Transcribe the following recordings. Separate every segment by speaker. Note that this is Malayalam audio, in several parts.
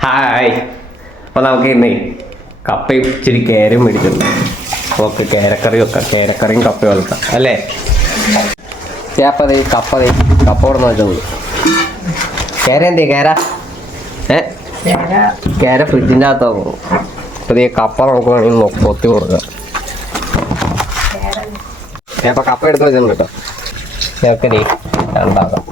Speaker 1: ഹായ് അപ്പോൾ നമുക്ക് ഇന്നേ കപ്പയും ഇച്ചിരി കേരയും മേടിച്ചിട്ടുണ്ട് നമുക്ക് കേരക്കറി വെക്കാം കേരക്കറിയും കപ്പയും വളർത്താം അല്ലേ? ചേപ്പതേ കപ്പതേ കപ്പ ഇവിടെ നിന്ന് വെച്ചത് കേര എന്തേ കേര? ഏ? കേര ഫ്രിഡ്ജിന്റെ അകത്താകും അപ്പോൾ ഈ കപ്പ നമുക്ക് വേണമെങ്കിൽ പൊത്തി കൊടുക്കാം. ഞാൻ അപ്പോൾ കപ്പ എടുത്ത് വെച്ചിട്ടുണ്ട് കേട്ടോ. ചേർക്കരി രണ്ടാക്കാം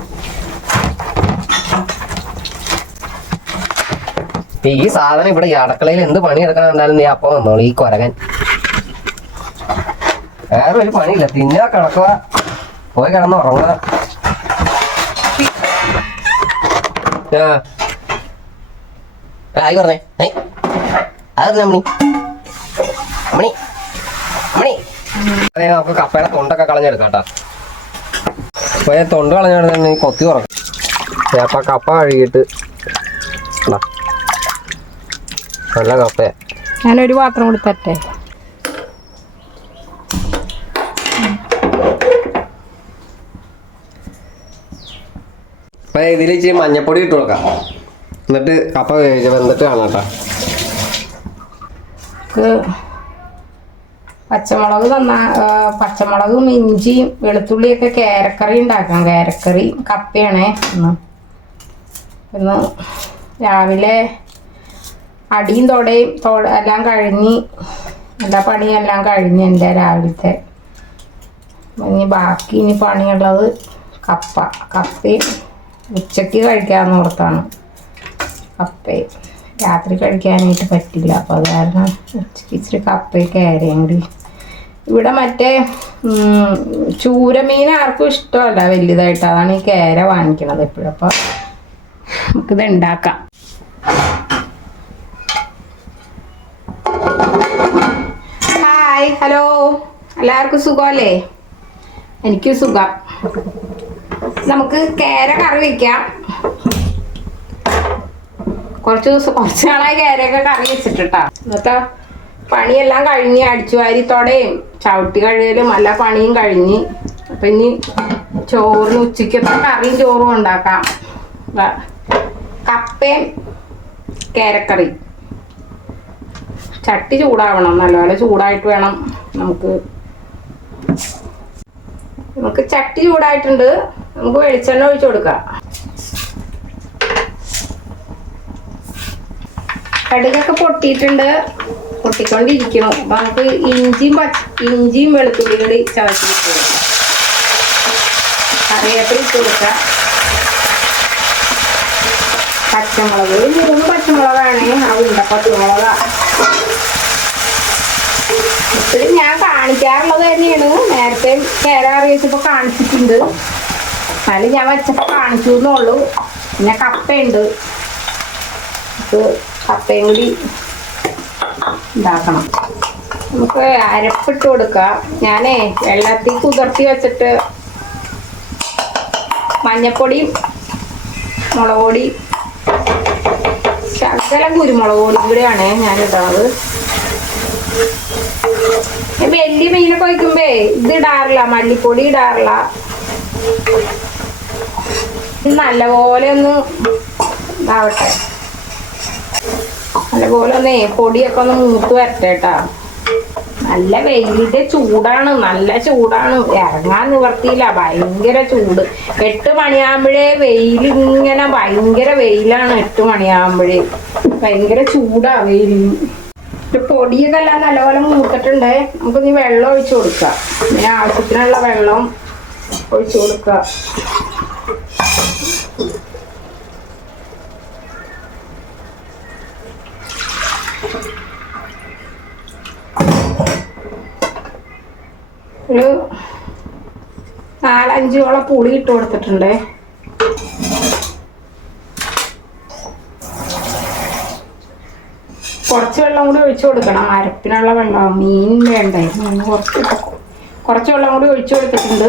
Speaker 1: ഈ സാധനം ഇവിടെ ഈ അടുക്കളയിൽ എന്ത് പണി എടുക്കാൻ എന്നാലും നീ അപ്പം വന്നോളൂ ഈ കൊരകൻ. വേറെ ഒരു പണിയില്ല തിന്നുക കിടക്കുക പോയി കിടന്ന് ഉറങ്ങുക. ആയി പറഞ്ഞേ. അതെന്താ മണി? മണി? മണി? അതെ നമുക്ക് കപ്പയുടെ തൊണ്ടൊക്കെ കളഞ്ഞെടുക്കാം കേട്ടോ. അപ്പൊ ഈ തൊണ്ട് കളഞ്ഞെടുത്ത് കൊത്തി തുറക്കും അപ്പൊ കപ്പ കഴുകിയിട്ട്. നല്ല ഞാൻ
Speaker 2: ഞാനൊരു പാത്രം കൊടുത്തട്ടെ തട്ടെ
Speaker 1: അപ്പൊ ഇതിൽ ഇച്ചിരി മഞ്ഞപ്പൊടി ഇട്ട് കൊടുക്കാം. എന്നിട്ട് കപ്പ വേവിച്ച് വന്നിട്ട് കാണാം കേട്ടോ.
Speaker 2: പച്ചമുളക് തന്ന പച്ചമുളകും ഇഞ്ചിയും വെളുത്തുള്ളിയൊക്കെ കേരക്കറി ഉണ്ടാക്കാം കേരക്കറി കപ്പയാണേ. ഇന്ന്. ഇന്ന് രാവിലെ അടിയും തൊടയും തൊട എല്ലാം കഴിഞ്ഞ് എല്ലാ പണിയും എല്ലാം കഴിഞ്ഞ് എന്റെ രാവിലത്തെ ഇനി ബാക്കി ഇനി പണിയുള്ളത് കപ്പ. കപ്പയും ഉച്ചയ്ക്ക് കഴിക്കാമെന്ന് ഓർത്താണ്. കപ്പയും രാത്രി കഴിക്കാനായിട്ട് പറ്റില്ല. അപ്പോൾ അത് കാരണം ഉച്ചയ്ക്ക് ഇച്ചിരി കപ്പയും കയറിയും കൂടി ഇവിടെ മറ്റേ ചൂരമീൻ ആർക്കും ഇഷ്ടമല്ല വലുതായിട്ട്. അതാണ് ഈ കേര വാങ്ങിക്കണത് എപ്പോഴും അപ്പോൾ നമുക്കിത് ഉണ്ടാക്കാം. ഹായ് ഹലോ എല്ലാവർക്കും സുഖമല്ലേ? എനിക്കും സുഖം. നമുക്ക് കേര കറി വയ്ക്കാം കുറച്ച് ദിവസം കുറച്ച് നാളായി കേരയൊക്കെ കറി വെച്ചിട്ടാ എന്നിട്ട് പണിയെല്ലാം കഴിഞ്ഞ് അടിച്ചുവാരിത്തോടെയും ചവിട്ടി കഴുകലും എല്ലാ പണിയും കഴിഞ്ഞ്. അപ്പൊ ഇനി ചോറിന് ഉച്ചയ്ക്കത്തെ കറിയും ചോറും ഉണ്ടാക്കാം. കപ്പയും കേരക്കറി ചട്ടി ചൂടാവണം നല്ലപോലെ ചൂടായിട്ട് വേണം നമുക്ക്. നമുക്ക് ചട്ടി ചൂടായിട്ടുണ്ട് നമുക്ക് വെളിച്ചെണ്ണ ഒഴിച്ചു കൊടുക്കാം. കടുകൊക്കെ പൊട്ടിയിട്ടുണ്ട് പൊട്ടിക്കൊണ്ടിരിക്കണം അപ്പൊ നമുക്ക് ഇഞ്ചിയും പച്ച ഇഞ്ചിയും വെളുത്തുള്ളി കൂടി ചവച്ചു കൊടുക്കാം. കറിവേപ്പില ഇട്ട് പച്ചമുളക് മൂന്ന് പച്ചമുളകാണ് ആ ഉണ്ട പച്ചമുളകാ ഇപ്പോഴും ഞാൻ കാണിക്കാറുള്ളത് തന്നെയാണ്. നേരത്തെ കേര കറി വെച്ചപ്പോ കാണിച്ചിട്ടുണ്ട്. എന്നാലും ഞാൻ വെച്ചപ്പോ കാണിച്ചു എന്നുള്ളൂ. പിന്നെ കപ്പയുണ്ട്. കപ്പയും കൂടി ഉണ്ടാക്കണം നമുക്ക് അരപ്പിട്ട് കൊടുക്കാം. ഞാനേ വെള്ളത്തിൽ കുതിർത്തി വെച്ചിട്ട് മഞ്ഞപ്പൊടിയും മുളക് പൊടി ശകലം കുരുമുളക് പൊടി കൂടെയാണ് ഞാൻ വലിയ മീനൊക്കെ വയ്ക്കുമ്പേ ഇത് ഇടാറില്ല മല്ലിപ്പൊടി ഇടാറില്ല. നല്ലപോലെ ഒന്ന് ഇതാവട്ടെ. നല്ലപോലെ ഒന്നേ പൊടിയൊക്കെ ഒന്ന് മൂത്ത് വരട്ടെ കേട്ടാ നല്ല വെയിലിന്റെ ചൂടാണ് നല്ല ചൂടാണ്. ഇറങ്ങാൻ നിവർത്തിയില്ല ഭയങ്കര ചൂട്. എട്ട് മണിയാകുമ്പോഴേ വെയിൽ ഇങ്ങനെ ഭയങ്കര വെയിലാണ് എട്ട് മണിയാകുമ്പോഴേ ഭയങ്കര ചൂടാ വെയിലിന് ഇത് പൊടിയൊക്കെ എല്ലാം നല്ലപോലെ മൂത്തിട്ടുണ്ട്. നമുക്ക് നീ വെള്ളം ഒഴിച്ചു കൊടുക്കാം. പിന്നെ ആവശ്യത്തിനുള്ള വെള്ളം ഒഴിച്ചു കൊടുക്കുക ഒരു നാലഞ്ചോളം പുളി ഇട്ട് കൊടുത്തിട്ടുണ്ട് കുറച്ച് വെള്ളം കൂടി ഒഴിച്ചു കൊടുക്കണം. അരപ്പിനുള്ള വെള്ളം മീൻ വേണ്ടേ? കുറച്ച് കുറച്ച് വെള്ളം കൂടി ഒഴിച്ചു കൊടുത്തിട്ടുണ്ട്.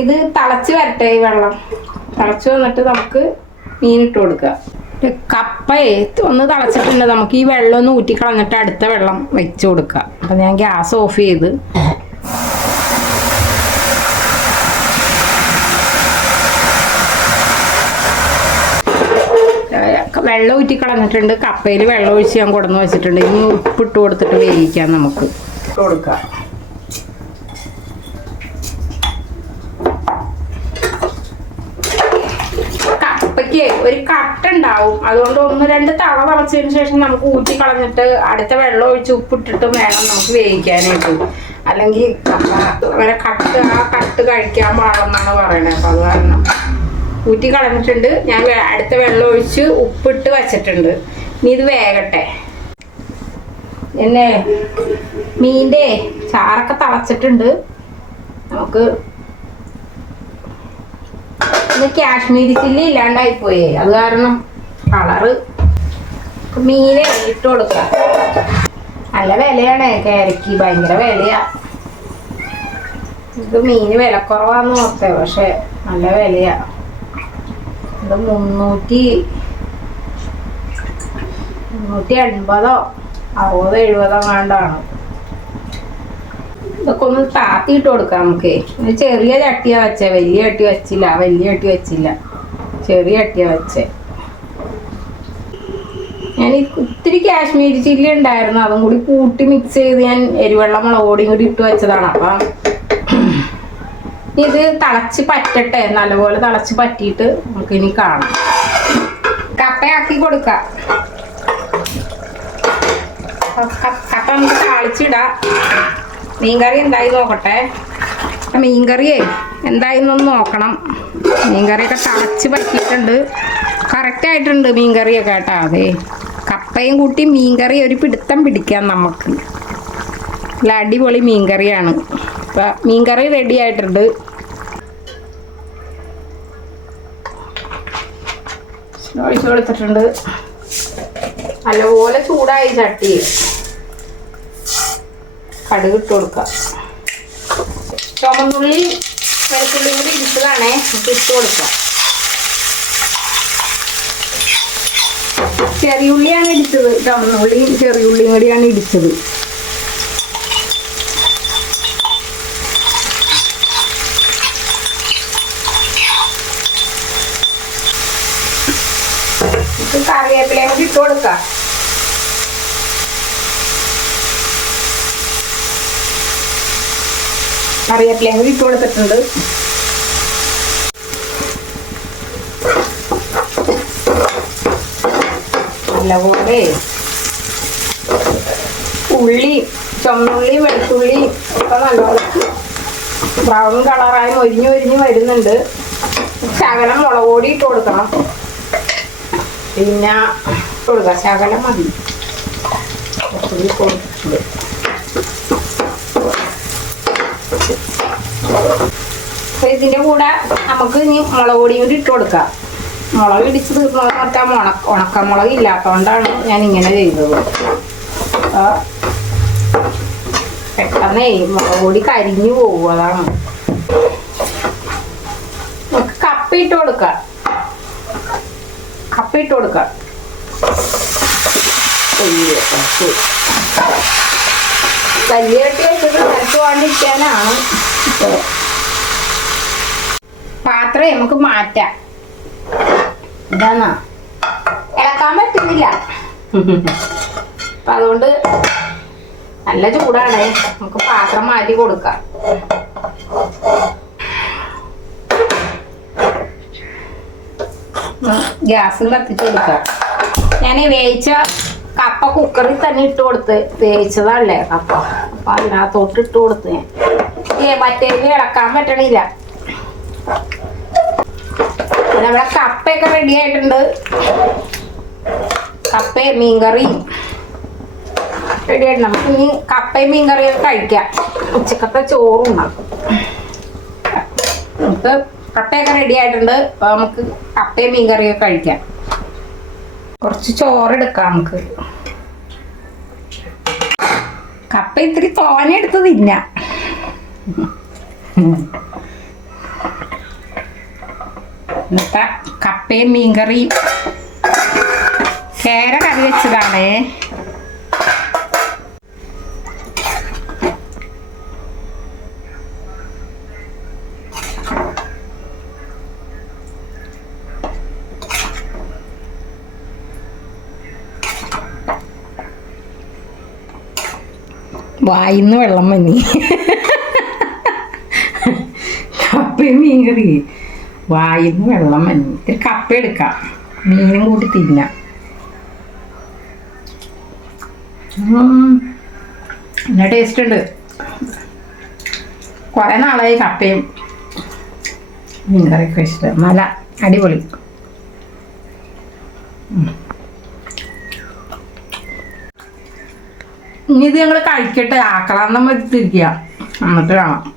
Speaker 2: ഇത് തിളച്ച് വരട്ടെ ഈ വെള്ളം. തിളച്ച് വന്നിട്ട് നമുക്ക് മീൻ ഇട്ട് കൊടുക്കുക. കപ്പയെ ഒന്ന് തിളച്ചിട്ടുണ്ട്. നമുക്ക് ഈ വെള്ളം ഒന്ന് ഊറ്റിക്കളഞ്ഞിട്ട് അടുത്ത വെള്ളം വെച്ച് കൊടുക്കുക. അപ്പം ഞാൻ ഗ്യാസ് ഓഫ് ചെയ്ത് വെള്ളം ഊറ്റി കളഞ്ഞിട്ടുണ്ട് കപ്പയിൽ വെള്ളം ഒഴിച്ച് ഞാൻ കൊടുന്ന് വെച്ചിട്ടുണ്ട്. ഇനി ഉപ്പിട്ട് കൊടുത്തിട്ട് വേവിക്കാം നമുക്ക്. കൊടുക്കാം. കപ്പയ്ക്ക് ഒരു കട്ട ഉണ്ടാവും. അതുകൊണ്ട് ഒന്ന് രണ്ട് തവണ തിളച്ചതിന് ശേഷം നമുക്ക് ഊറ്റി കളഞ്ഞിട്ട് അടുത്ത വെള്ളം ഒഴിച്ച് ഉപ്പിട്ടിട്ട് വേണം നമുക്ക് വേവിക്കാനായിട്ട്. അല്ലെങ്കിൽ കപ്പ അങ്ങനെ കട്ട് ആ കട്ട് കഴിക്കാൻ പാടെന്നാണ് പറയണത്. അപ്പൊ അത് കാരണം. ഊറ്റി കളഞ്ഞിട്ടുണ്ട്. ഞാൻ അടുത്ത വെള്ളം ഒഴിച്ച് ഉപ്പിട്ട് വെച്ചിട്ടുണ്ട്. ഇനി ഇത് വേകട്ടെ. എന്നെ മീന്റെ ചാറൊക്കെ തളച്ചിട്ടുണ്ട്. നമുക്ക് ഇന്ന് കാശ്മീരി ചില്ലി ഇല്ലാണ്ടായി പോയേ. അത് കാരണം കളറ് മീനെ ഇട്ട് കൊടുക്ക നല്ല വിലയാണ്. കാരക്ക് ഭയങ്കര വിലയാ. ഇത് മീന് വിലക്കുറവാന്ന് ഓർത്തേ. പക്ഷെ നല്ല വിലയാ. ഇത് മുന്നൂറ്റി മുന്നൂറ്റി എൺപതോ അറുപതോ എഴുപതോ കണ്ടാണ് ഇതൊക്കെ ഒന്ന് താത്തിയിട്ട് കൊടുക്കാം നമുക്ക്. ചെറിയ ചട്ടിയാ വെച്ച വലിയ ചട്ടി വെച്ചില്ല വലിയ ചട്ടി വെച്ചില്ല. ചെറിയ ചട്ടിയാ വെച്ചേ. ഞാൻ ഒത്തിരി കാശ്മീരി ചില്ലി ഉണ്ടായിരുന്നു അതും കൂടി കൂട്ടി മിക്സ് ചെയ്ത് ഞാൻ എരിവെള്ളം മുളകോടിയും കൂടി ഇട്ട് വെച്ചതാണ്. അപ്പം ഇത് തിളച്ച് പറ്റട്ടെ? നല്ലപോലെ തിളച്ച് പറ്റിയിട്ട് നമുക്ക് ഇനി കാണാം. കപ്പയാക്കി കൊടുക്കാം. കപ്പ നമുക്ക് താളിച്ചിടാം. മീൻകറി എന്തായി നോക്കട്ടെ? മീൻകറിയേ എന്തായിന്നൊന്ന് നോക്കണം. മീൻകറിയൊക്കെ തിളച്ച് പറ്റിയിട്ടുണ്ട്. കറക്റ്റ് ആയിട്ടുണ്ട് മീൻകറിയൊക്കെ കേട്ടോ. അതെ. കപ്പയും കൂട്ടി മീൻകറി ഒരു പിടുത്തം പിടിക്കാം നമുക്ക്. നല്ല അടിപൊളി മീൻകറിയാണ്. അപ്പം മീൻകറി റെഡി ആയിട്ടുണ്ട്. ഒഴിച്ചു കൊടുത്തിട്ടുണ്ട്. നല്ലപോലെ ചൂടായി ചട്ടി. കടുക് ഇട്ട് കൊടുക്കാം. ചുമന്നുള്ളി വെളുത്തുള്ളി കൂടി ഇരിച്ചതാണേ നമുക്ക് ഇട്ട് കൊടുക്കാം. ചെറിയുള്ളിയാണ് ഇടിച്ചത്. ചുമന്നുള്ളിയും ചെറിയുള്ളിയും കൂടിയാണ് ഇടിച്ചത് നമുക്ക് കൊടുക്കാം. കറിവേപ്പിലയും കൂടി ഇട്ട് കൊടുത്തിട്ടുണ്ട് നല്ലപോലെ ഉള്ളി ചുമന്നുള്ളി വെളുത്തുള്ളി ഒക്കെ നല്ലപോലെ ബ്രൗൺ കളറായി ഒരിഞ്ഞു ഒരിഞ്ഞ് വരുന്നുണ്ട്. ശകലം മുളക് പൊടി ഇട്ട് കൊടുക്കണം. പിന്നെ ഇട്ട് മതി. കുറച്ചുകൂടി കൂടെ. നമുക്ക് ഇനി മുളക് പൊടിയും കൂടി ഇട്ട് കൊടുക്കാം. മുളക് ഇടിച്ച് തീർന്നത് മറ്റാൽ ഉണക്ക ഉണക്കമുളക് ഇല്ലാത്തതുകൊണ്ടാണ് ഞാൻ ഇങ്ങനെ ചെയ്തത് പെട്ടെന്നേ മുളക് പൊടി കരിഞ്ഞു പോകും അതാണ്. നമുക്ക് കപ്പ ഇട്ട് കൊടുക്കാം. കപ്പ. കൊടുക്കാം പാത്രം നമുക്ക് മാറ്റാം. ഇളക്കാൻ പറ്റുന്നില്ല. അപ്പൊ അതുകൊണ്ട് നല്ല ചൂടാണ്. നമുക്ക് പാത്രം മാറ്റി കൊടുക്കാം. ഗ്യാസും കത്തിച്ച് കൊടുക്കാം. ഞാൻ വേവിച്ച കപ്പ കുക്കറിൽ തന്നെ ഇട്ട് കൊടുത്ത് വേവിച്ചതല്ലേ കപ്പ. അപ്പൊ അതിനകത്തോട്ട് ഇട്ട് കൊടുത്ത് ഞാൻ. ഏ മറ്റേതിൽ ഇളക്കാൻ പറ്റണില്ല. നമ്മുടെ കപ്പയൊക്കെ റെഡി ആയിട്ടുണ്ട്. കപ്പയും മീൻകറിയും റെഡി ആയിട്ട് നമുക്ക് ഇനി കപ്പയും മീൻകറിയൊക്കെ കഴിക്കാം. ഉച്ചക്കത്തെ ചോറുണ്ടാക്കും നമുക്ക് കപ്പയൊക്കെ റെഡി ആയിട്ടുണ്ട്. അപ്പൊ നമുക്ക് കപ്പയും മീൻകറിയൊക്കെ കഴിക്കാം. കുറച്ച് ചോറെടുക്കാം നമുക്ക്. കപ്പ ഇത്തിരി തോനെടുത്ത് തിന്നാം ഇന്നത്തെ കപ്പയും മീൻകറിയും. കേര കറി വെച്ചതാണേ. വായിന്ന് വെള്ളം വന്നി. കപ്പയും മീൻ കറി വായിന്ന് വെള്ളം വന്നി. ഇത്തിരി കപ്പ എടുക്കാം. മീനും കൂട്ടി തിന്നാം. നല്ല ടേസ്റ്റ് ഉണ്ട്. കുറെ നാളായി കപ്പയും മീൻ കറിയൊക്കെ ഇഷ്ടം നല്ല അടിപൊളി. ഇനി ഇത് ഞങ്ങൾ കഴിക്കട്ടെ. ആക്രാന്തം വരുത്തിരിക്കുക എന്നിട്ട് കാണാം.